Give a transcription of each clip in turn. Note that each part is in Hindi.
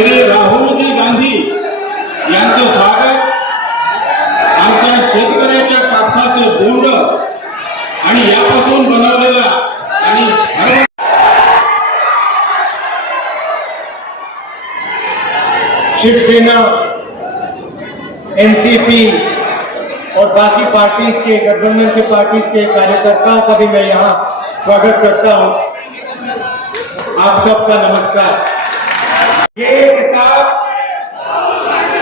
श्री राहुलजी गांधी यांचं स्वागत आमच्या शेतकऱ्याच्या कापसाचे बोंड आणि यापासून बनवलेला आणि शिवसेना, एनसीपी और बाकी पार्टीज के गठबंधन के पार्टीज के कार्यकर्ताओं का भी मैं यहाँ स्वागत करता हूँ। आप सबका नमस्कार। ये किताब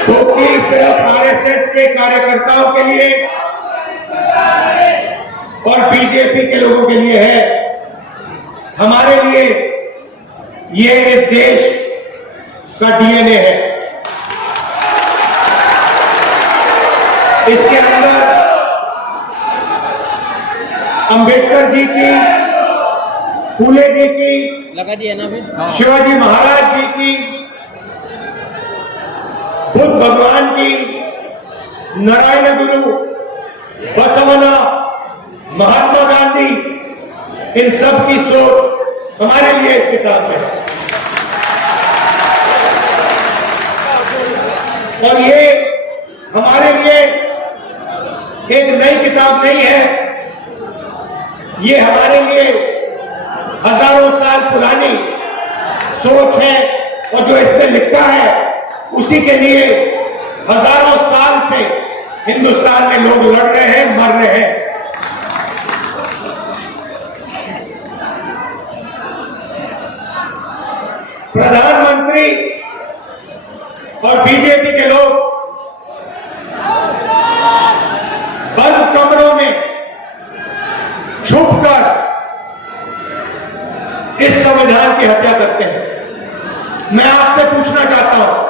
धोखी सिर्फ आरएसएस के कार्यकर्ताओं के लिए और बीजेपी के लोगों के लिए है। हमारे लिए ये इस देश का डीएनए है। इसके अंदर अंबेडकर जी की, फूले जी की, लगा दिया ना फिर, शिवाजी महाराज जी की, बुद्ध भगवान की, नारायण गुरु, बसवना, महात्मा गांधी, इन सब की सोच हमारे लिए इस किताब में है। और ये हमारे लिए एक नई किताब नहीं है, ये हमारे लिए हजारों साल पुरानी सोच है। और जो इसमें लिखा है उसी के लिए हजारों साल से हिंदुस्तान में लोग लड़ रहे हैं, मर रहे हैं। प्रधानमंत्री और बीजेपी के लोग बंद कमरों में छुपकर इस संविधान की हत्या करते हैं। मैं आपसे पूछना चाहता हूं,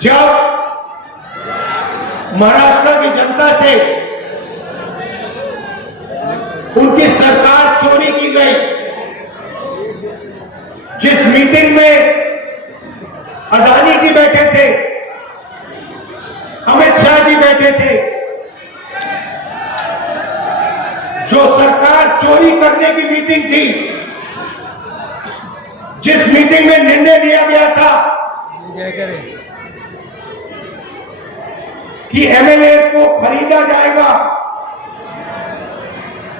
जब महाराष्ट्र की जनता से उनकी सरकार चोरी की गई, जिस मीटिंग में अदानी जी बैठे थे, अमित शाह जी बैठे थे, जो सरकार चोरी करने की मीटिंग थी, जिस मीटिंग में निर्णय लिया गया था कि एमएलए को खरीदा जाएगा,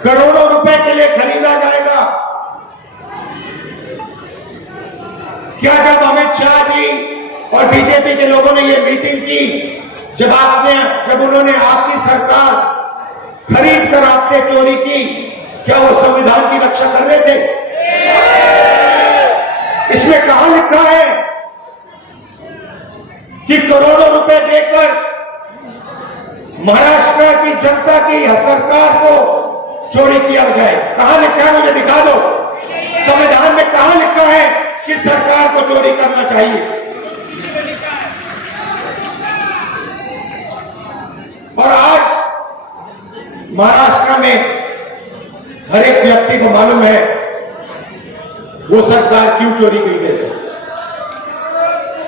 करोड़ों रुपए के लिए खरीदा जाएगा, क्या जब अमित शाह जी और बीजेपी के लोगों ने ये मीटिंग की, जब उन्होंने आपकी सरकार खरीद कर आपसे चोरी की, क्या वो संविधान की रक्षा कर रहे थे? इसमें कहां लिखा है कि करोड़ों रुपए देकर महाराष्ट्र की जनता की सरकार को चोरी किया जाए? कहां लिखा है? मुझे दिखा दो। संविधान में कहां लिखा है कि सरकार को चोरी करना चाहिए? और आज महाराष्ट्र में हर एक व्यक्ति को मालूम है वो सरकार क्यों चोरी की गई।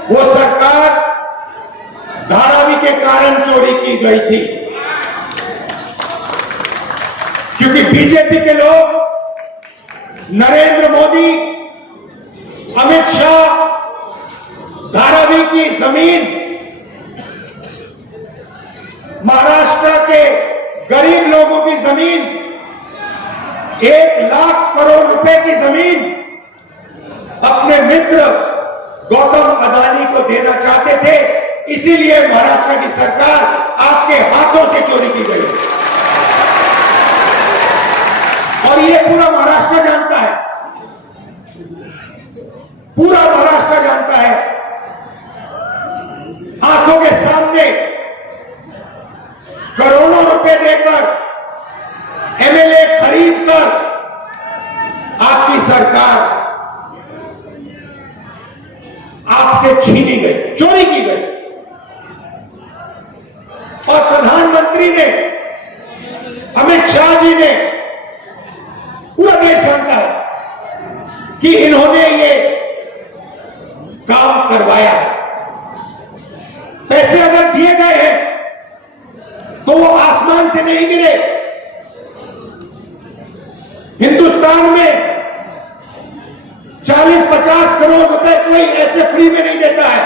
वो सरकार धारावी के कारण चोरी की गई थी, क्योंकि बीजेपी के लोग, नरेंद्र मोदी, अमित शाह धारावी की जमीन, महाराष्ट्र के गरीब लोगों की जमीन, 1 लाख करोड़ रुपए की जमीन अपने मित्र गौतम अदानी को देना चाहते थे। इसीलिए महाराष्ट्र की सरकार आपके हाथों से चोरी की गई। और ये पूरा महाराष्ट्र जानता है, पूरा महाराष्ट्र जानता है। आंखों के सामने करोड़ों रुपए देकर एमएलए खरीदकर आपकी सरकार आपसे छीनी गई, चोरी की गई। और प्रधानमंत्री ने, अमित शाह जी ने, पूरा देश जानता है कि इन्होंने ये काम करवाया है। पैसे अगर दिए गए हैं तो वो आसमान से नहीं गिरे। हिंदुस्तान में 40-50 करोड़ करोड़ रुपए कोई ऐसे फ्री में नहीं देता है।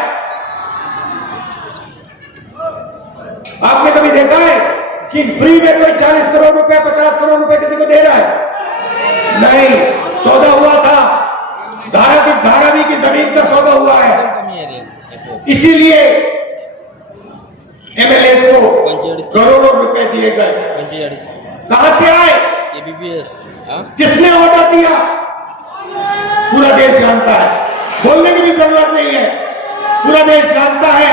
आपने कभी देखा है कि फ्री में कोई 40 करोड़ रुपए 50 करोड़ रुपए किसी को दे रहा है? नहीं, सौदा हुआ था, धारावी की जमीन का सौदा हुआ है। इसीलिए एमएलए को करोड़ों रुपए दिए गए। कहां से आए? किसने ऑर्डर दिया? पूरा देश जानता है, बोलने की भी जरूरत नहीं है। पूरा देश जानता है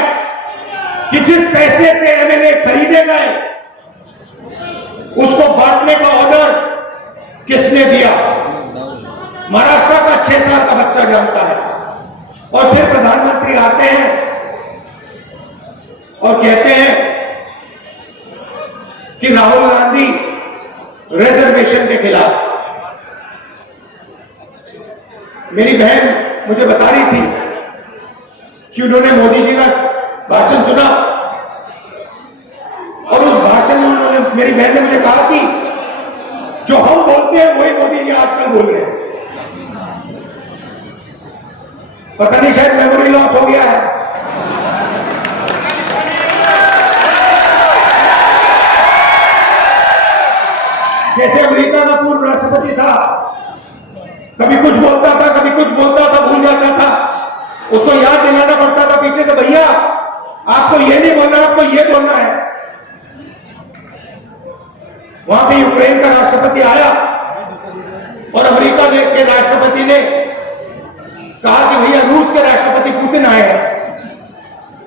कि जिस पैसे से एमएलए खरीदे गए उसको बांटने का ऑर्डर किसने दिया। महाराष्ट्र का 6 साल का बच्चा जानता है। और फिर प्रधानमंत्री आते हैं और कहते हैं कि राहुल गांधी रिजर्वेशन के खिलाफ। मेरी बहन मुझे बता रही थी कि उन्होंने मोदी जी का भाषण सुना और उस भाषण में उन्होंने, मेरी बहन ने मुझे कहा कि जो हम बोलते हैं वही मोदी जी आजकल बोल रहे हैं। पता नहीं, शायद मेमोरी लॉस हो गया है। जैसे अमेरिका का पूर्व राष्ट्रपति था, कभी कुछ बोलता था, कभी कुछ बोलता था, भूल जाता था, उसको याद दिलाना पड़ता था पीछे से, भैया आपको ये नहीं बोलना, आपको ये बोलना है। वहां पे यूक्रेन का राष्ट्रपति आया और अमेरिका के राष्ट्रपति ने कहा कि भैया रूस के राष्ट्रपति पुतिन आए हैं।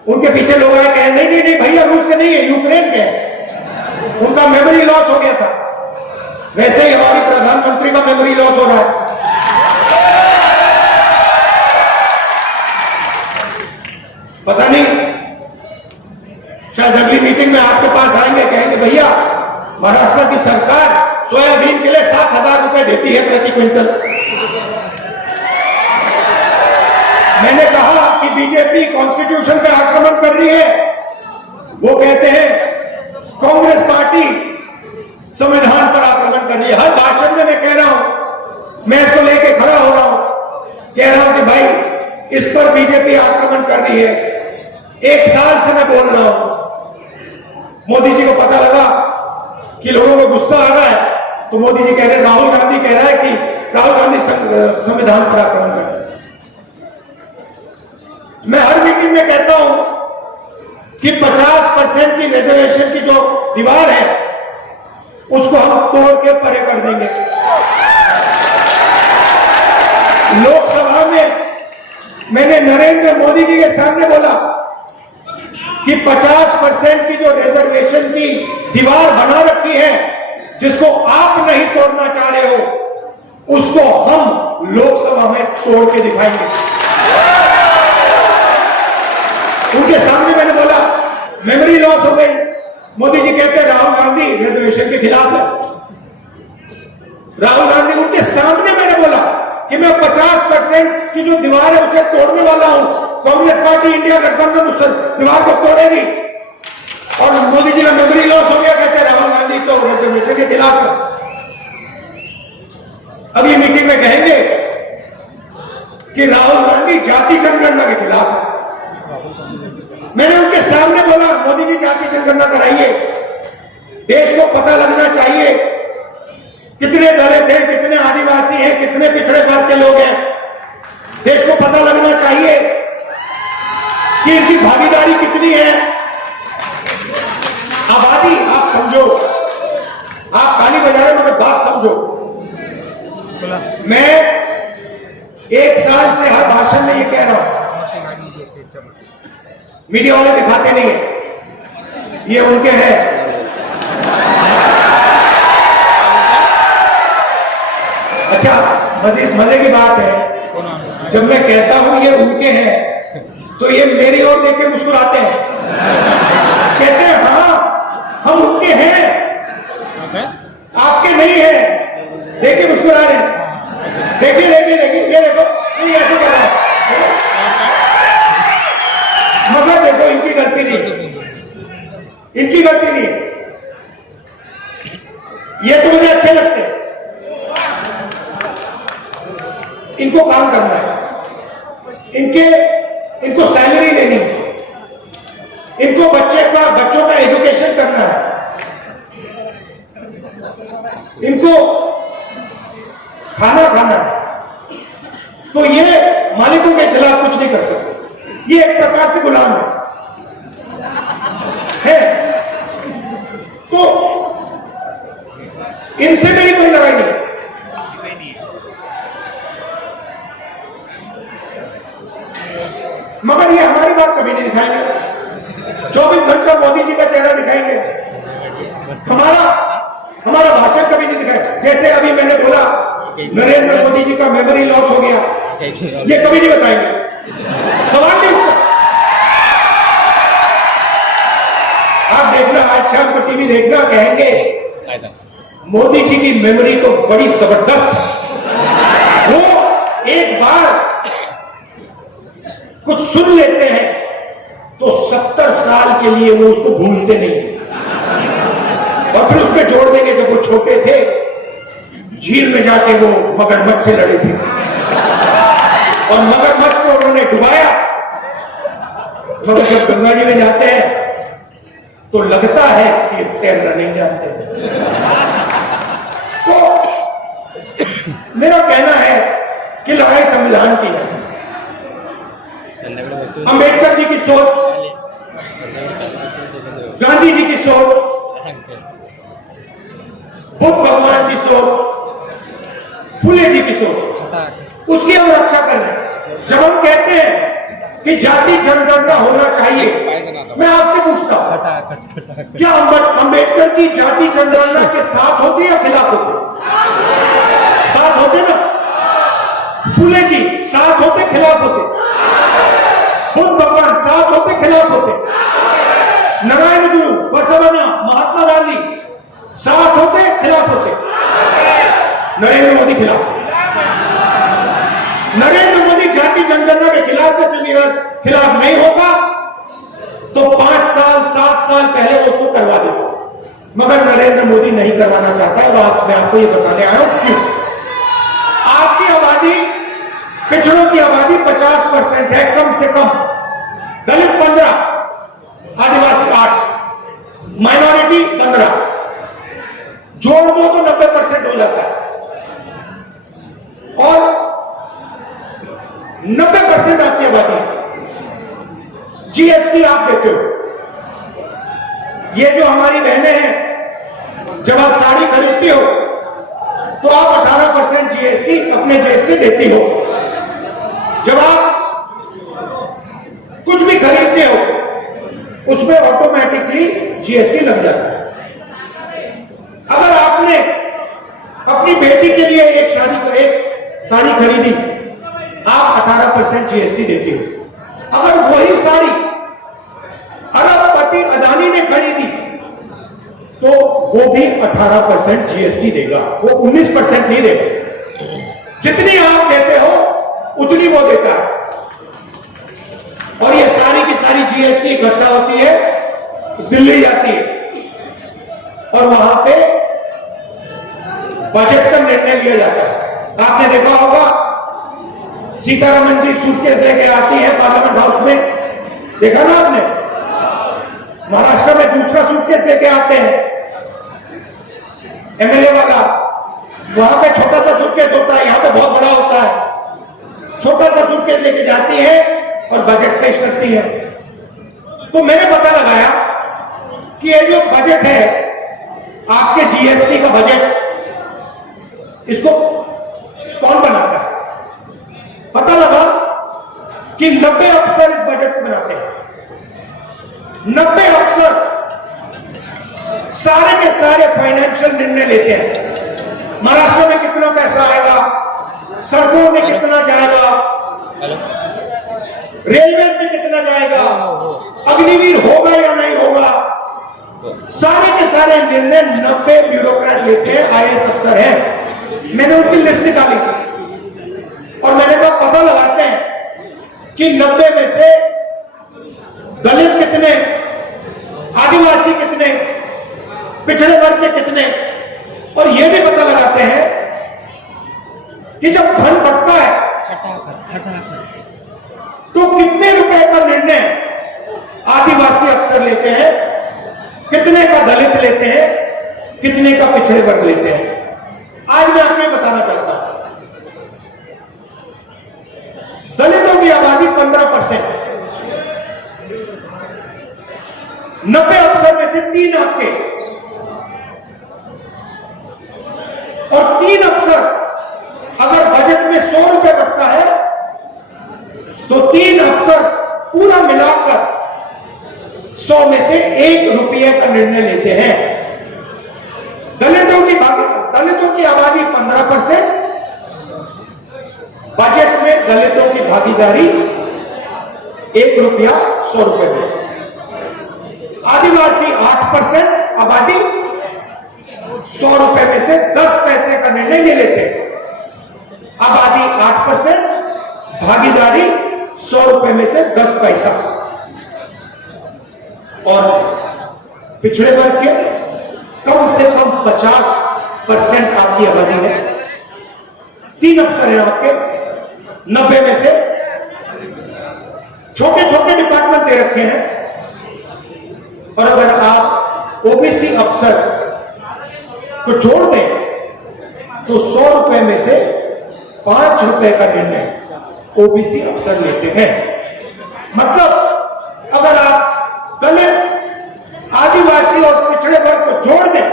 उनके पीछे लोग आए, कहे नहीं नहीं नहीं भैया रूस के नहीं है, यूक्रेन के हैं। उनका मेमोरी लॉस हो गया था। वैसे ही हमारे प्रधानमंत्री का मेमोरी लॉस हो रहा है। पता नहीं, शायद अगली मीटिंग में आपके पास आएंगे, कहेंगे भैया महाराष्ट्र की सरकार सोयाबीन के लिए 7,000 रुपए देती है प्रति क्विंटल। मैंने कहा कि बीजेपी कॉन्स्टिट्यूशन पे आक्रमण कर रही है। वो कहते हैं कांग्रेस पार्टी संविधान पर आक्रमण कर रही है। हर भाषण में मैं कह रहा हूं, मैं इसको लेके खड़ा हो रहा हूं, कह रहा हूं कि भाई इस पर बीजेपी आक्रमण कर रही है। 1 साल से मैं बोल रहा हूं। मोदी जी को पता लगा कि लोगों को गुस्सा आ रहा है, तो मोदी जी कह रहे हैं, राहुल गांधी कह रहा है कि राहुल गांधी संविधान पर आक्रमण कर रहे हैं। मैं हर मीटिंग में कहता हूं कि 50% की रिजर्वेशन की जो दीवार है उसको हम तोड़ के परे कर देंगे। लोकसभा में मैंने नरेंद्र मोदी जी के सामने बोला कि 50% की जो रिजर्वेशन की दीवार बना रखी है, जिसको आप नहीं तोड़ना चाह रहे हो, उसको हम लोकसभा में तोड़ के दिखाएंगे। उनके सामने मैंने बोला, मेमोरी लॉस हो गई। मोदी जी कहते हैं राहुल गांधी रिजर्वेशन के खिलाफ है। राहुल गांधी, उनके सामने मैंने बोला कि मैं 50% की जो दीवार है उसे तोड़ने वाला हूं। कांग्रेस पार्टी इंडिया गठबंधन उस दीवार को तोड़ेगी। और मोदी जी का मेमोरी लॉस हो गया, कहते हैं राहुल गांधी तो रिजर्वेशन के खिलाफ है। अगली मीटिंग में कहेंगे कि राहुल गांधी जाति जनगणना के खिलाफ है। मैंने उनके सामने बोला, मोदी जी जाति जनगणना कराइए, देश को पता लगना चाहिए कितने दलित हैं, कितने आदिवासी हैं, कितने पिछड़े वर्ग के लोग हैं। देश को पता लगना चाहिए कि इनकी भागीदारी कितनी है। आबादी आप समझो, आप ताली बजा रहे मगर बात समझो। मैं 1 साल से हर भाषण में ये कह रहा हूं, मीडिया वाले दिखाते नहीं है, ये उनके हैं। अच्छा, मजे की बात है, जब मैं कहता हूं ये उनके हैं तो ये मेरी ओर देख के मुस्कुराते हैं, कहते हैं हाँ हम उनके हैं, आपके नहीं है। देखिए मुस्कुरा रहे हैं, देखिए देखिए देखिए, ये देखो ये ऐसे कर रहा है, मगर देखो इनकी गलती नहीं, इनकी गलती नहीं है। ये तो मुझे अच्छे लगते हैं, इनको काम करना है। इनको सैलरी लेनी है, इनको बच्चों का एजुकेशन करना है, इनको खाना खाना है, तो ये मालिकों के खिलाफ कुछ नहीं कर सकते। ये एक प्रकार से गुलाम है। तो इनसे मेरी कोई लड़ाई नहीं। मगर ये हमारी बात कभी नहीं दिखाएंगे, 24 घंटा मोदी जी का चेहरा दिखाएंगे, हमारा भाषण कभी नहीं दिखाएंगे। जैसे अभी मैंने बोला नरेंद्र मोदी जी का मेमोरी लॉस हो गया, ये कभी नहीं बताएंगे, सवाल नहीं होगा। आप देखना, आज शाम को टीवी देखना, कहेंगे मोदी जी की मेमोरी तो बड़ी जबरदस्त, वो एक बार कुछ सुन लेते हैं तो 70 साल के लिए वो उसको भूलते नहीं, और फिर उसमें जोड़ देंगे जब वो छोटे थे, झील में जाके वो मगरमच्छ से लड़े थे और मगरमच्छ को उन्होंने डुबाया। मगर जब गंगा जी में जाते हैं तो लगता है कि तैरना नहीं जानते। तो मेरा कहना है कि लड़ाई संविधान की है। अंबेडकर जी की सोच, गांधी जी की सोच, बुद्ध भगवान की सोच, फुले जी की सोच, उसकी हम रक्षा कर रहे हैं। जब हम कहते हैं कि जाति जनगणना होना चाहिए, मैं आपसे पूछता हूं, क्या अंबेडकर जी जाति जनगणना के साथ होते या खिलाफ होते? साथ होते ना। फुले जी साथ होते खिलाफ होते? बुद्ध भगवान साथ होते खिलाफ होते? नारायण गुरु, बसवण्णा, महात्मा गांधी साथ होते खिलाफ होते? नरेंद्र मोदी खिलाफ। नरेंद्र मोदी जाति जनगणना के खिलाफ खिलाफ नहीं होगा तो 5 साल 7 साल पहले वो उसको करवा देगा, मगर नरेंद्र मोदी नहीं करवाना चाहता। और आज मैं आपको ये बताने आया हूं क्यों। आपकी आबादी, पिछड़ों की आबादी 50% है कम से कम, दलित 15, आदिवासी 8, माइनॉरिटी 15, जोड़ दो तो 90% हो जाता है। और 90% आपकी आबादी है। जीएसटी आप देते हो। ये जो हमारी बहनें हैं, जब आप साड़ी खरीदती हो तो आप 18% जीएसटी अपने जेब से देती हो। जब आप कुछ भी खरीदते हो उसमें ऑटोमेटिकली जीएसटी लग जाता है। अगर आपने अपनी बेटी के लिए एक साड़ी खरीदी, आप 18% जीएसटी देती हो। अगर वही साड़ी अरबपति अदानी ने खरीदी तो वो भी 18% जीएसटी देगा, वो 19% नहीं देगा। जितनी आप देते हो उतनी वो देता है। और ये सारी की सारी जीएसटी इकट्ठा होती है, दिल्ली जाती है और वहां पे बजट का निर्णय लिया जाता है। आपने देखा होगा सीतारमण जी सूटकेस लेके आती है पार्लियामेंट हाउस में, देखा ना आपने? महाराष्ट्र में दूसरा सूटकेस लेके आते हैं एमएलए वाला, वहां पे छोटा सा सूटकेस होता है, यहां पे बहुत बड़ा होता है। छोटा सा सूटकेस लेके जाती है और बजट पेश करती है। तो मैंने पता लगाया कि ये जो बजट है आपके जीएसटी का बजट, इसको कौन बनाता है? पता लगा कि 90 अफसर इस बजट को बनाते हैं। 90 अफसर सारे के सारे फाइनेंशियल निर्णय लेते हैं। महाराष्ट्र में कितना पैसा आएगा, सड़कों में कितना जाएगा, रेलवे में कितना जाएगा, अग्निवीर होगा या नहीं होगा, सारे के सारे निर्णय 90 ब्यूरोक्रेट लेते हैं, आईएएस अफसर हैं। मैंने उनकी लिस्ट निकाली और मैंने कहा पता लगाते हैं कि 90 में से दलित कितने, आदिवासी कितने, पिछड़े वर्ग के कितने, और यह भी पता लगाते हैं कि जब धन बढ़ता है निर्णय आदिवासी अफसर लेते हैं, कितने का दलित लेते हैं, कितने का पिछड़े वर्ग लेते हैं। आज मैं आपको बताना चाहता हूं, दलितों की आबादी 15%, 90 अफसर में से 3 आपके, और 3 अफसर अगर बजट में 100 रुपए बचता है तो 3 अफसर पूरा मिलाकर 100 में से 1 रुपये का निर्णय लेते हैं। दलितों की आबादी 15%, बजट में दलितों की भागीदारी 1 रुपया 100 रुपए में से। आदिवासी 8% आबादी, 100 रुपए में से 10 पैसे का निर्णय ये लेते हैं। आबादी 8%, भागीदारी 100 रुपए में से 10 पैसा। और पिछड़े वर्ग के कम से कम 50% आपकी आबादी है। 3 अफसर हैं आपके, 90 में से छोटे छोटे डिपार्टमेंट दे रखे हैं। और अगर आप ओबीसी अफसर को जोड़ दें तो 100 रुपए में से 5 रुपए का निर्णय ओबीसी अफसर लेते हैं। मतलब अगर आप दलित, आदिवासी और पिछड़े वर्ग को जोड़ दें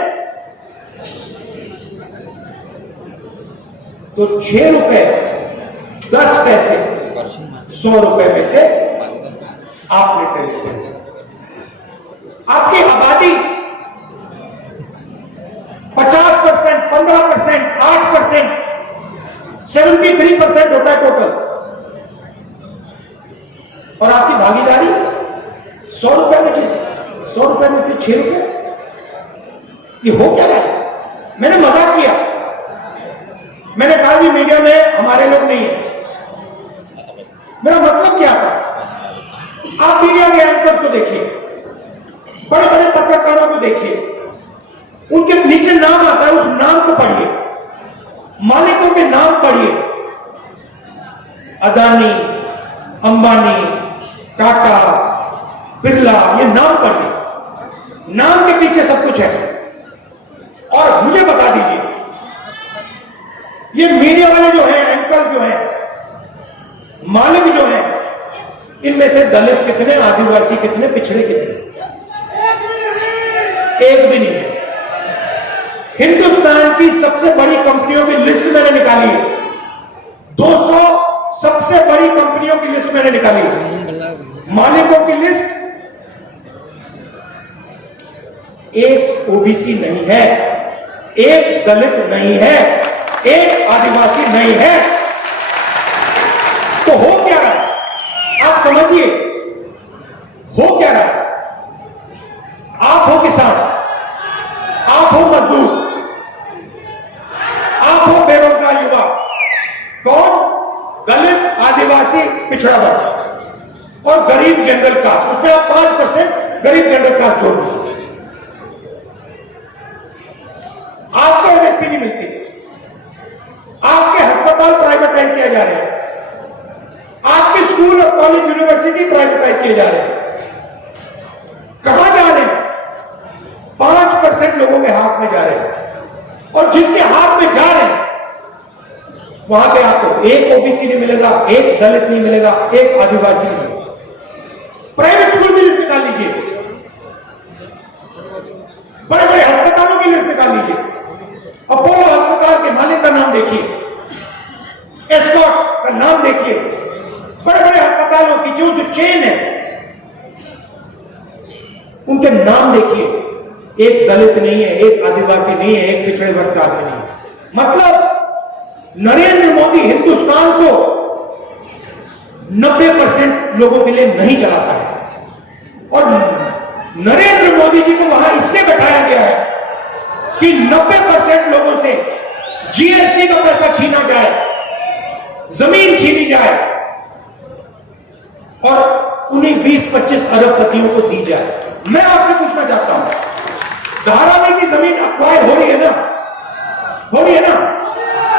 तो 6 रुपए 10 पैसे 100 रुपए में से आप लेते हैं। आपकी आबादी 50%, 15%, 8%, 73% होता है टोटल। और आपकी भागीदारी 100 रुपए में 100 रुपए में से 6 रुपए। ये हो क्या रहा है? मैंने मजाक किया, मैंने कहा कि मीडिया में हमारे लोग नहीं है। मेरा मतलब क्या था, आप मीडिया के एंकर्स को देखिए, बड़े बड़े पत्रकारों को देखिए, उनके नीचे नाम आता है, उस नाम को पढ़िए, मालिकों के नाम पढ़िए, अदानी, अंबानी, टाटा, बिरला, ये नाम पढ़िए। नाम के पीछे सब कुछ है। और मुझे बता दीजिए, ये मीडिया वाले जो हैं, एंकर जो हैं, मालिक जो हैं, इनमें से दलित कितने, आदिवासी कितने, पिछड़े कितने? एक भी नहीं है। हिंदुस्तान की सबसे बड़ी कंपनियों की लिस्ट मैंने निकाली है, 200 सबसे बड़ी कंपनियों की लिस्ट मैंने निकाली है। मालिकों की लिस्ट, एक ओबीसी नहीं है, एक दलित नहीं है, एक आदिवासी नहीं है। तो हो क्या रहा है? आप समझिए, हो क्या रहा है? आप हो किसान, आप हो मजदूर, आप हो बेरोजगार युवा। कौन? दलित, आदिवासी, पिछड़ा वर्ग और गरीब जनरल कास्ट। उसमें आप 5% गरीब जनरल कास्ट जोड़ दीजिए। आपको एमएसपी नहीं मिलती, आपके अस्पताल प्राइवेटाइज किए जा रहे हैं, आपके स्कूल और कॉलेज यूनिवर्सिटी प्राइवेटाइज किए जा रहे हैं। कहां जा रहे हैं? 5% लोगों के हाथ में जा रहे हैं। और जिनके हाथ में जा रहे हैं वहां पे आपको एक ओबीसी नहीं मिलेगा, एक दलित नहीं मिलेगा, एक आदिवासी नहीं मिलेगा। प्राइवेट स्कूल की लिस्ट निकाल लीजिए, बड़े बड़े अस्पतालों की लिस्ट निकाल लीजिए। अपोलो अस्पताल के मालिक का नाम देखिए, एस्कॉट्स का नाम देखिए, बड़े बड़े अस्पतालों की जो चेन है उनके नाम देखिए। एक दलित नहीं है, एक आदिवासी नहीं है, एक पिछड़े वर्ग का आदमी नहीं है। मतलब नरेंद्र मोदी हिंदुस्तान को 90% लोगों के लिए नहीं चलाता है। और नरेंद्र मोदी जी को वहां इसलिए बैठाया गया है कि 90% लोगों से जीएसटी का पैसा छीना जाए, जमीन छीनी जाए और उन्हीं 20-25 अरबपतियों को दी जाए। मैं आपसे पूछना चाहता हूं, धारावी की जमीन अक्वायर हो रही है ना? हो रही है ना?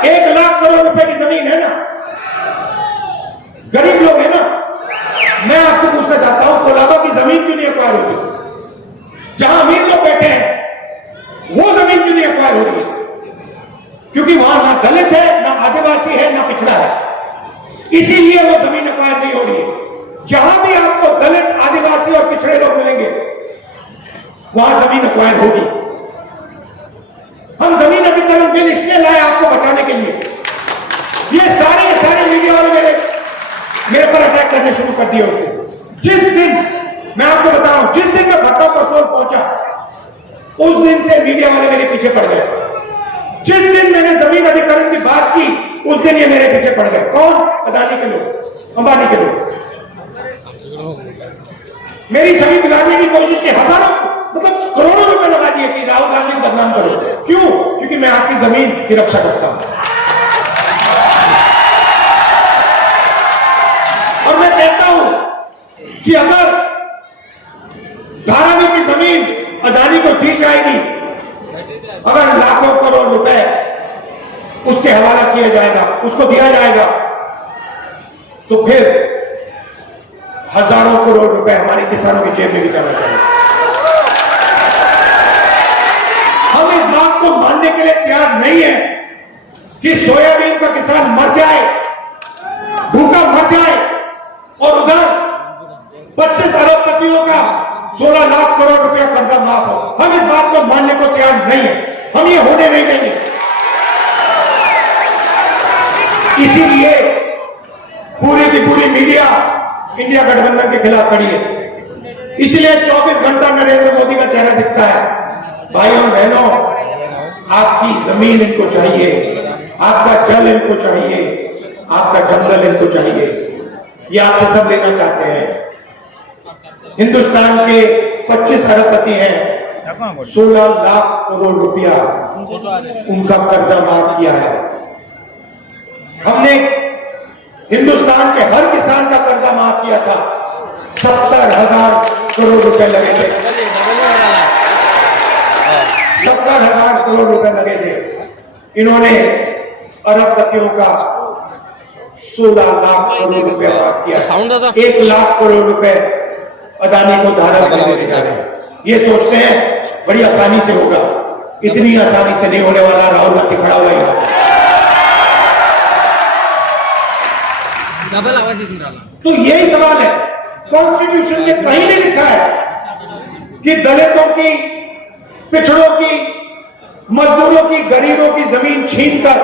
1 लाख करोड़ रुपए की जमीन है ना? गरीब लोग है ना? मैं आपसे पूछना चाहता हूं, औलादों की जमीन क्यों नहीं एक्वायर होती? जहां अमीर लोग बैठे हैं वो जमीन क्यों नहीं एक्वायर हो रही है? क्योंकि वहां ना दलित है, ना आदिवासी है, ना पिछड़ा है, इसीलिए वो जमीन एक्वायर नहीं हो रही है। जहां भी आपको दलित, आदिवासी और पिछड़े लोग मिलेंगे वहां जमीन एक्वायर होगी। हम जमीन अधिग्रहण बिल इसलिए लाए आपको बचाने के लिए। ये सारे मीडिया वाले मेरे पर अटैक करने शुरू कर दिए उसने। जिस दिन मैं आपको बता रहा हूं, जिस दिन मैं भट्टा परसोल पहुंचा उस दिन से मीडिया वाले मेरे पीछे पड़ गए। जिस दिन मैंने जमीन अधिग्रहण की बात की उस दिन ये मेरे पीछे पड़ गए। कौन? अदानी के लोग, अंबानी के लोग। मेरी छवि बिगाड़ने की कोशिश की, हजारों मतलब करोड़ों रुपए लगा दिए कि राहुल गांधी को बदनाम करो। क्यों? क्योंकि मैं आपकी जमीन की रक्षा करता हूं। और मैं कहता हूं कि अगर धारावी की जमीन अदानी को दी जाएगी, अगर लाखों करोड़ रुपए उसके हवाला किया जाएगा, उसको दिया जाएगा, तो फिर हजारों करोड़ रुपए हमारे किसानों की जेब में भी जाना चाहिए। हम इस बात को मानने के लिए तैयार नहीं है कि सोयाबीन का किसान मर जाए, भूखा मर जाए और उधर 25 अरबपतियों का 16 लाख करोड़ रुपया कर्जा माफ हो। हम इस बात को मानने को तैयार नहीं है। हम ये होने नहीं देंगे। इसीलिए पूरी की पूरी मीडिया इंडिया गठबंधन के खिलाफ खड़ी है। इसलिए 24 घंटा नरेंद्र मोदी का चेहरा दिखता है। भाइयों बहनों, आपकी जमीन इनको चाहिए, आपका जल इनको चाहिए, आपका जंगल इनको चाहिए। ये आपसे सब लेना चाहते हैं। हिंदुस्तान के 25 अरबपति हैं, 16 लाख करोड़ रुपया उनका कर्जा माफ किया है। हमने हिंदुस्तान के हर किसान का कर्जा माफ किया था। 70,000 करोड़ रुपए लगे थे। 70,000 करोड़ रुपए लगे थे। इन्होंने अरबपतियों का 16 लाख करोड़ रुपया माफ किया। 1 लाख करोड़ रुपए अदानी को धारा में देने जा रहे हैं। ये सोचते हैं बड़ी आसानी से होगा। इतनी आसानी से नहीं होने वाला। राहुल गांधी खड़ा हुआ है। तो यही सवाल है। कॉन्स्टिट्यूशन में कहीं नहीं लिखा है कि दलितों की, पिछड़ों की, मजदूरों की, गरीबों की जमीन छीनकर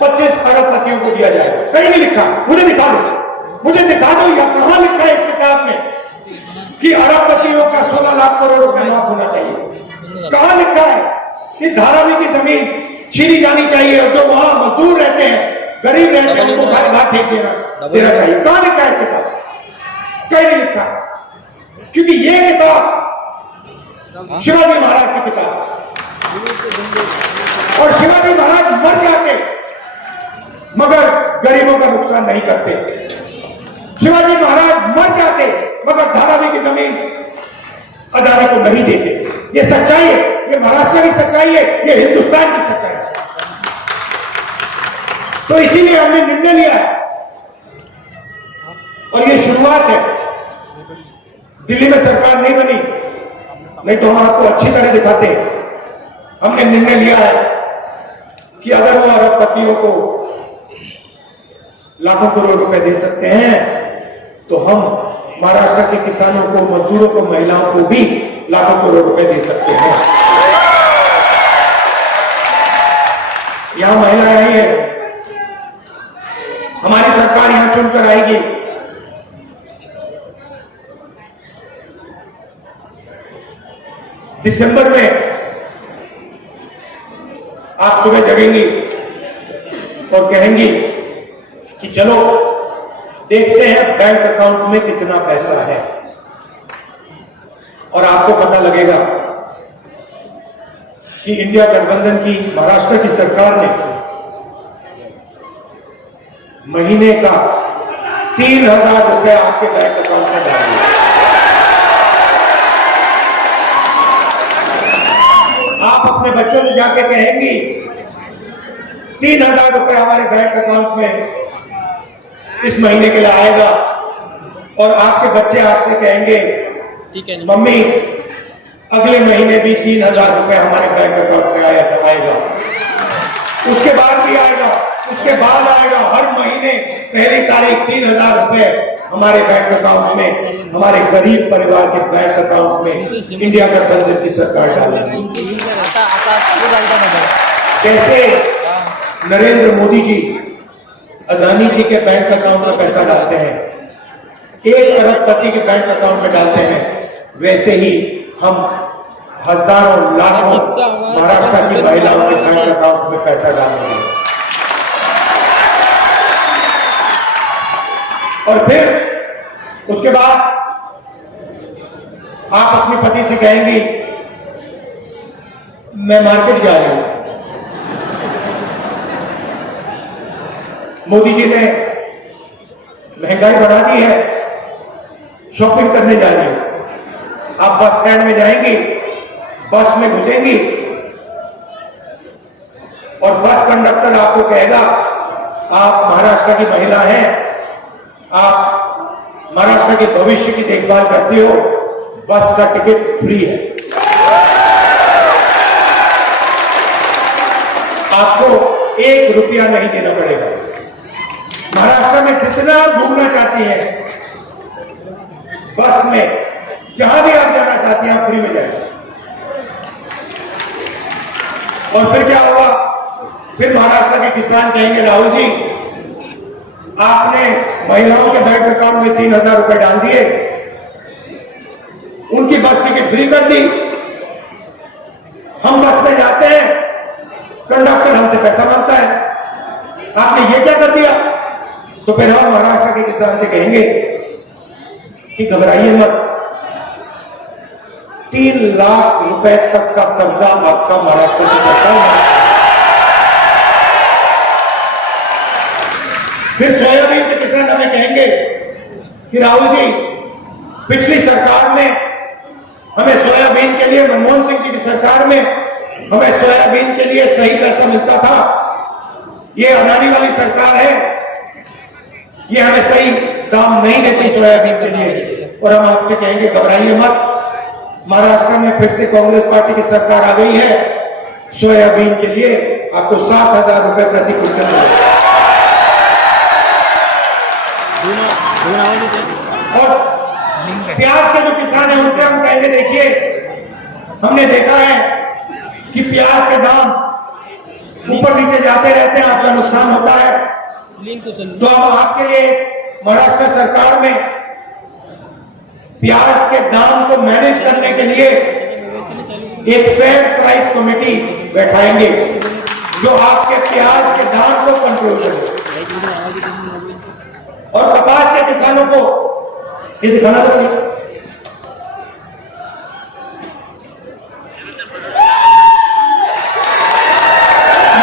25 अरबपतियों को दिया जाएगा। कहीं नहीं लिखा। मुझे दिखा दो, मुझे दिखा दो या कहां लिखा है इस किताब में कि अरबपतियों का 16 लाख करोड़ रुपए माफ होना चाहिए? कहां लिखा है कि धारावी की जमीन छीनी जानी चाहिए और जो वहां मजदूर रहते हैं, गरीब रहते हैं, उनको लाख ठेक देना चाहिए? कहां लिखा है इस किताब? कहीं नहीं लिखा। क्योंकि ये किताब शिवाजी महाराज की किताब है और शिवाजी महाराज मर जाते मगर गरीबों का नुकसान नहीं करते। शिवाजी महाराज मर जाते मगर धारावी की जमीन अदानी को नहीं देते। ये सच्चाई है। ये महाराष्ट्र की सच्चाई है। ये हिंदुस्तान की सच्चाई है। तो इसीलिए हमने निर्णय लिया है और ये शुरुआत है। दिल्ली में सरकार नहीं बनी, नहीं तो हम आपको अच्छी तरह दिखाते हैं। हमने निर्णय लिया है कि अगर वो अरबपतियों को लाखों करोड़ रुपए दे सकते हैं तो हम महाराष्ट्र के किसानों को, मजदूरों को, महिलाओं को भी लाखों करोड़ रुपए दे सकते हैं। यहां महिलाएं आई है, हमारी सरकार यहां चुनकर आएगी। दिसंबर में आप सुबह जगेंगी और कहेंगी कि चलो देखते हैं बैंक अकाउंट में कितना पैसा है, और आपको पता लगेगा कि इंडिया गठबंधन की महाराष्ट्र की सरकार ने महीने का 3,000 रुपए आपके बैंक अकाउंट में डाल दिया। आप अपने बच्चों से जाके कहेंगी 3,000 रुपए हमारे बैंक अकाउंट में इस महीने के लिए आएगा और आपके बच्चे आपसे कहेंगे ठीक है मम्मी अगले महीने भी 3,000 रुपए हमारे बैंक अकाउंट में आएगा, उसके बाद भी आएगा, उसके बाद आएगा, हर महीने पहली तारीख 3,000 रुपए हमारे बैंक अकाउंट में, हमारे गरीब परिवार के बैंक अकाउंट में इंडिया गठबंधन की सरकार डालेगी। कैसे नरेंद्र मोदी जी अदानी जी के बैंक अकाउंट में पैसा डालते हैं, 1 अरबपति के बैंक अकाउंट में डालते हैं, वैसे ही हम हजारों लाखों महाराष्ट्र की महिलाओं के बैंक अकाउंट में पैसा डालेंगे। और फिर उसके बाद आप अपने पति से कहेंगी मैं मार्केट जा रही हूं, मोदी जी ने महंगाई बढ़ा दी है, शॉपिंग करने जा रही हूं। आप बस स्टैंड में जाएंगी, बस में घुसेंगी और बस कंडक्टर आपको कहेगा आप महाराष्ट्र की महिला हैं, आप महाराष्ट्र के भविष्य की देखभाल करती हो, बस का टिकट फ्री है, आपको 1 रुपया नहीं देना पड़ेगा। महाराष्ट्र में जितना घूमना चाहती हैं बस में, जहां भी आप जाना चाहती हैं आप फ्री में जाएंगे। और फिर क्या होगा, फिर महाराष्ट्र के किसान कहेंगे राहुल जी आपने महिलाओं के बैंक अकाउंट में 3,000 रुपए डाल दिए, उनकी बस टिकट फ्री कर दी, हम बस में जाते हैं, कंडक्टर हमसे पैसा मांगता है, आपने ये क्या कर दिया। तो फिर हम महाराष्ट्र के किसान से कहेंगे कि घबराइए मत, 3 लाख रुपए तक का कर्जा आपका महाराष्ट्र की सरकार ने। फिर सोयाबीन के किसान हमें कहेंगे कि राहुल जी पिछली सरकार में हमें सोयाबीन के लिए, मनमोहन सिंह जी की सरकार में हमें सोयाबीन के लिए सही पैसा मिलता था, ये अदानी वाली सरकार है, ये हमें सही दाम नहीं देती सोयाबीन के लिए। और हम आपसे कहेंगे घबराइए मत, महाराष्ट्र में फिर से कांग्रेस पार्टी की सरकार आ गई है, सोयाबीन के लिए आपको 7,000 रुपए प्रति क्विंटल मिलेगा। और प्याज के जो किसान है उनसे हम कहेंगे देखिए हमने देखा है कि प्याज के दाम ऊपर नीचे जाते रहते हैं, आपका नुकसान होता है, तो अब आपके लिए महाराष्ट्र सरकार में प्याज के दाम को मैनेज करने के लिए एक फेयर प्राइस कमेटी बैठाएंगे जो आपके प्याज के दाम को कंट्रोल करे। और कपास के किसानों को ये दिखाना चाहिए,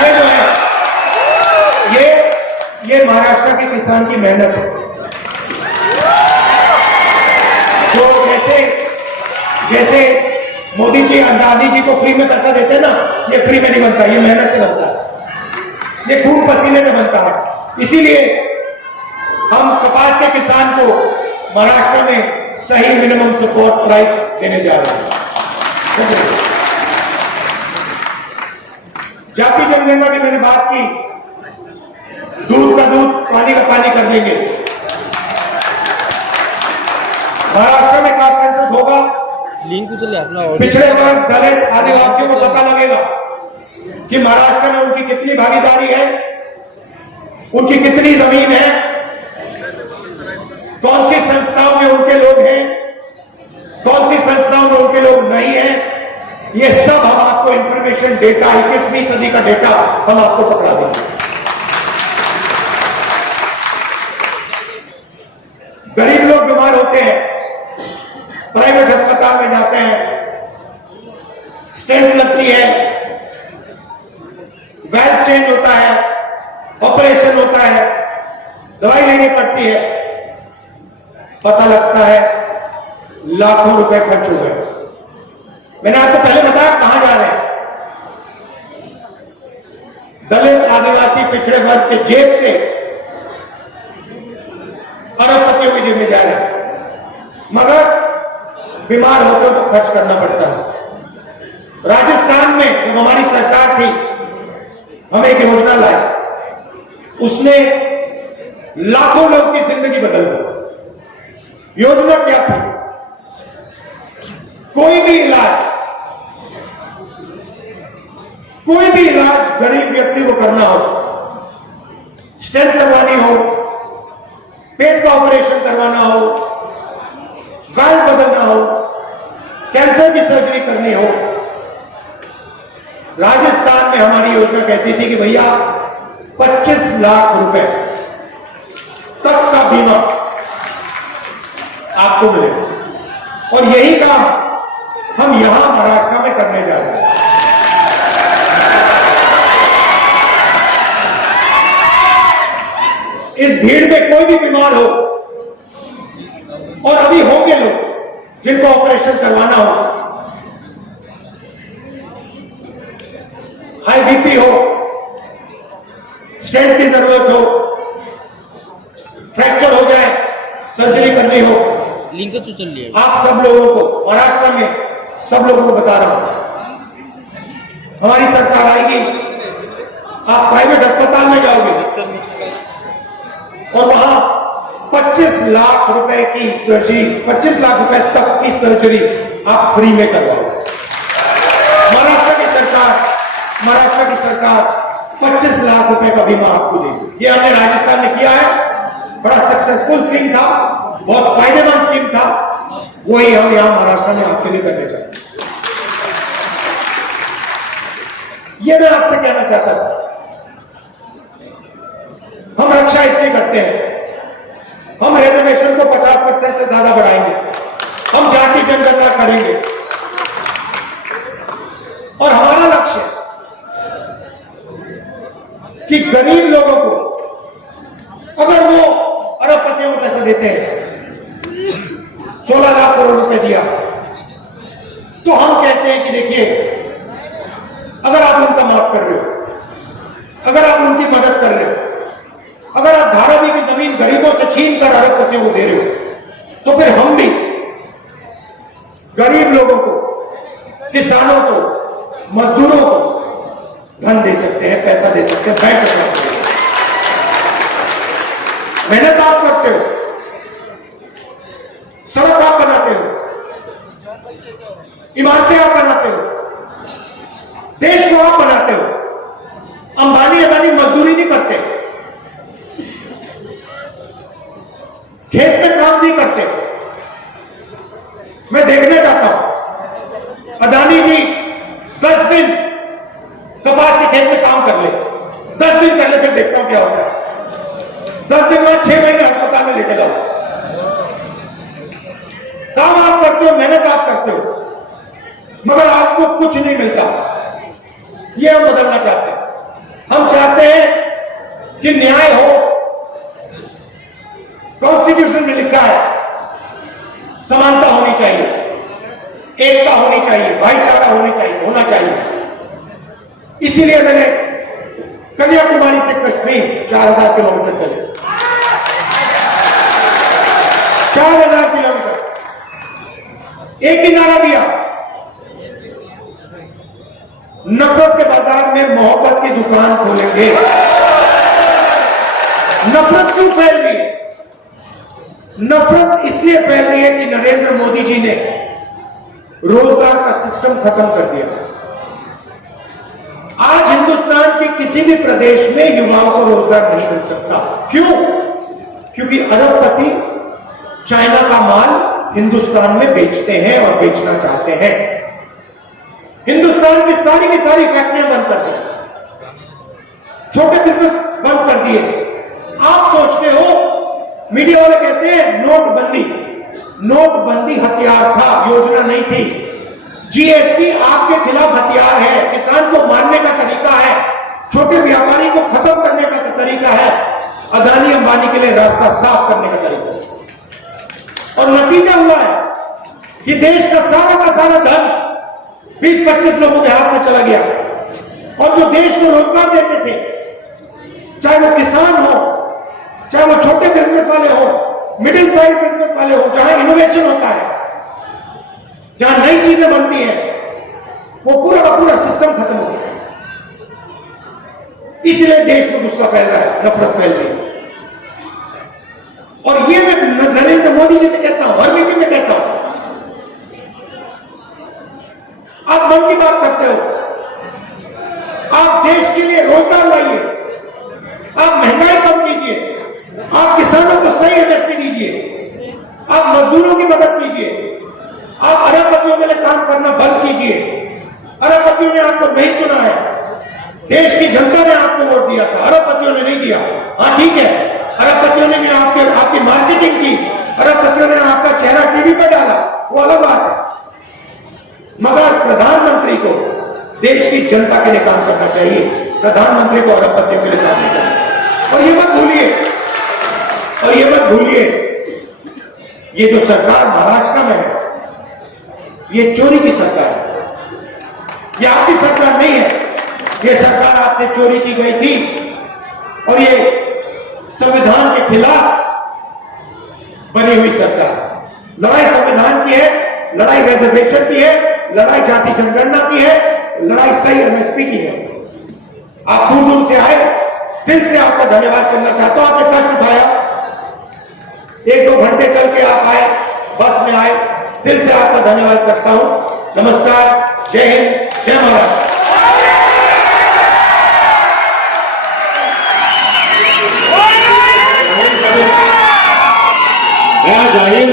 ये जो है ये महाराष्ट्र के किसान की मेहनत है। तो जैसे मोदी जी अदानी जी को फ्री में पैसा देते हैं ना, ये फ्री में नहीं बनता, ये मेहनत से बनता है, ये खून पसीने से बनता है। इसीलिए हम कपास के किसान को महाराष्ट्र में सही मिनिमम सपोर्ट प्राइस देने जा रहे हैं। जाति जनगणना की मैंने बात की, दूध का दूध, पानी का पानी कर देंगे। महाराष्ट्र में कास्ट सेंसस होगा, पिछड़े वर्ग, दलित, आदिवासियों को पता लगेगा कि महाराष्ट्र में उनकी कितनी भागीदारी है, उनकी कितनी जमीन है, कौन सी संस्थाओं में उनके लोग हैं, कौन सी संस्थाओं में उनके लोग नहीं हैं। ये सब हम आपको इंफॉर्मेशन डेटा, 21वीं सदी का डेटा हम आपको पकड़ा देंगे। गरीब लोग बीमार होते हैं, प्राइवेट अस्पताल में जाते हैं, स्टेंट लगती है, वैल्व चेंज होता है, ऑपरेशन होता है, दवाई लेनी पड़ती है, पता लगता है लाखों रुपए खर्च हो गए। मैंने आपको पहले बताया कहां जा रहे हैं, दलित, आदिवासी, पिछड़े वर्ग के जेब से अरबपतियों की जेब में जा रहे हैं। मगर बीमार होते हो तो खर्च करना पड़ता है। राजस्थान में जब हमारी सरकार थी, हम एक योजना लाए, उसने लाखों लोग की जिंदगी बदल दी। योजना क्या थी? कोई भी इलाज गरीब व्यक्ति को करना हो, स्टेंट लगवानी हो, पेट का ऑपरेशन करवाना हो, वाल्व बदलना हो, कैंसर की सर्जरी करनी हो, राजस्थान में हमारी योजना कहती थी कि भैया 25 लाख रुपए तक का बीमा आपको मिलेगा। और यही काम हम यहां महाराष्ट्र में करने जा रहे हैं। इस भीड़ में कोई भी बीमार हो, और अभी होंगे लोग जिनको ऑपरेशन करवाना हो, हाई बीपी हो, स्टेंट की जरूरत हो, फ्रैक्चर हो जाए, सर्जरी करनी हो, लिंक तो चल रही है। आप सब लोगों को, महाराष्ट्र में सब लोगों को बता रहा हूं, हमारी सरकार आएगी, आप प्राइवेट अस्पताल में जाओगे और वहां 25 लाख रुपए की सर्जरी, 25 लाख रुपए तक की सर्जरी आप फ्री में करवाओगे। महाराष्ट्र की सरकार 25 लाख रुपए का बीमा आपको देगी। ये हमने राजस्थान में किया है, बड़ा सक्सेसफुल स्कीम था, बहुत फायदेमंद स्कीम था, वही हम यहां महाराष्ट्र में आपके लिए करने चाहते हैं। ये मैं आपसे कहना चाहता था। हम रक्षा इसलिए करते हैं, हम रिजर्वेशन को 50% से ज्यादा बढ़ाएंगे, हम जाति जनगणना करेंगे, और हमारा लक्ष्य है कि गरीब लोगों को, अगर वो अरबपतियों को पैसा देते हैं, 16 लाख करोड़ रुपए दिया, तो हम कहते हैं कि देखिए, अगर आप उनका माफ कर रहे हो, अगर आप उनकी मदद कर रहे हो, अगर आप धारावी की जमीन गरीबों से छीन कर अरबपतियों को दे रहे हो, तो फिर हम भी गरीब लोगों को, किसानों को, मजदूरों को धन दे सकते हैं, पैसा दे सकते हैं, बैंक अकाउंट दे सकते हैं। मेहनत आप करते हो, सड़क आप बनाते हो, इमारतें आप बनाते हो, देश को आप बनाते हो। अंबानी अदानी मजदूरी नहीं करते, खेत में काम नहीं करते। मैं देखना चाहता हूं अदानी जी 10 दिन कपास के खेत में काम कर ले, 10 दिन कर ले, फिर देखता हूं क्या होता है। 10 दिन बाद 6 महीने अस्पताल में लेटे जाओ। काम आप करते हो, मेहनत आप करते हो, मगर आपको कुछ नहीं मिलता। ये हम बदलना चाहते हैं। हम चाहते हैं कि न्याय हो। कॉन्स्टिट्यूशन में लिखा है समानता होनी चाहिए, एकता होनी चाहिए, भाईचारा होना चाहिए। इसीलिए मैंने कन्याकुमारी से कश्मीर 4000 किलोमीटर चले, 4000 किलोमीटर, एक ही नारा दिया, नफरत के बाजार में मोहब्बत की दुकान खोलेंगे। नफरत क्यों फैल रही है? नफरत इसलिए फैल रही है कि नरेंद्र मोदी जी ने रोजगार का सिस्टम खत्म कर दिया। आज हिंदुस्तान के किसी भी प्रदेश में युवाओं को रोजगार नहीं मिल सकता। क्यों? क्योंकि अरबपति चाइना का माल हिंदुस्तान में बेचते हैं और बेचना चाहते हैं। हिंदुस्तान की सारी फैक्ट्रियां बंद कर दी, छोटे बिजनेस बंद कर दिए। आप सोचते हो, मीडिया वाले कहते हैं नोटबंदी हथियार था, योजना नहीं थी। जीएसटी आपके खिलाफ हथियार है, किसान को मारने का तरीका है, छोटे व्यापारी को खत्म करने का तरीका है, अदानी अंबानी के लिए रास्ता साफ करने का तरीका है। और नतीजा हुआ है कि देश का सारा धन 20-25 लोगों के हाथ में चला गया। और जो देश को रोजगार देते थे, चाहे वो किसान हो, चाहे वो छोटे बिजनेस वाले हो, मिडिल साइज बिजनेस वाले हो, जहां इनोवेशन होता है, जहां नई चीजें बनती हैं, वो पूरा का पूरा सिस्टम खत्म हो गया। इसलिए देश में गुस्सा फैल रहा है, नफरत फैल रही है। और ये मैं नरेंद्र मोदी जी से कहता हूं, हर मीटिंग में कहता हूं, आप मन की बात करते हो, आप देश के लिए रोजगार लाइए, आप महंगाई कम कीजिए, आप किसानों को सही एमएसपी दीजिए, आप मजदूरों की मदद कीजिए, आप अरबपतियों के लिए काम करना बंद कीजिए। अरबपतियों ने आपको नहीं चुना है, देश की जनता ने आपको वोट दिया था, अरबपतियों ने नहीं दिया। हाँ ठीक है, अरबपतियों ने भी आपकी मार्केटिंग की, अरबपतियों ने आपका चेहरा टीवी पर डाला, वो अलग बात है, मगर प्रधानमंत्री को देश की जनता के लिए काम करना चाहिए, प्रधानमंत्री को अरबपतियों के लिए काम नहीं करना चाहिए। और ये मत भूलिए, ये जो सरकार महाराष्ट्र में है, ये चोरी की सरकार है, ये आपकी सरकार नहीं है, ये सरकार आपसे चोरी की गई थी। और ये संविधान के खिलाफ बनी हुई सरकार, लड़ाई संविधान की है, लड़ाई रिजर्वेशन की है, लड़ाई जाति जनगणना की है, लड़ाई सही एमएसपी की है। आप दूर दूर से आए, दिल से आपका धन्यवाद करना चाहता हूं। आपने कष्ट उठाया, 1-2 घंटे चल के आप आए, बस में आए, दिल से आपका धन्यवाद करता हूं। नमस्कार, जय हिंद, जय महाराष्ट्र। या जाहीर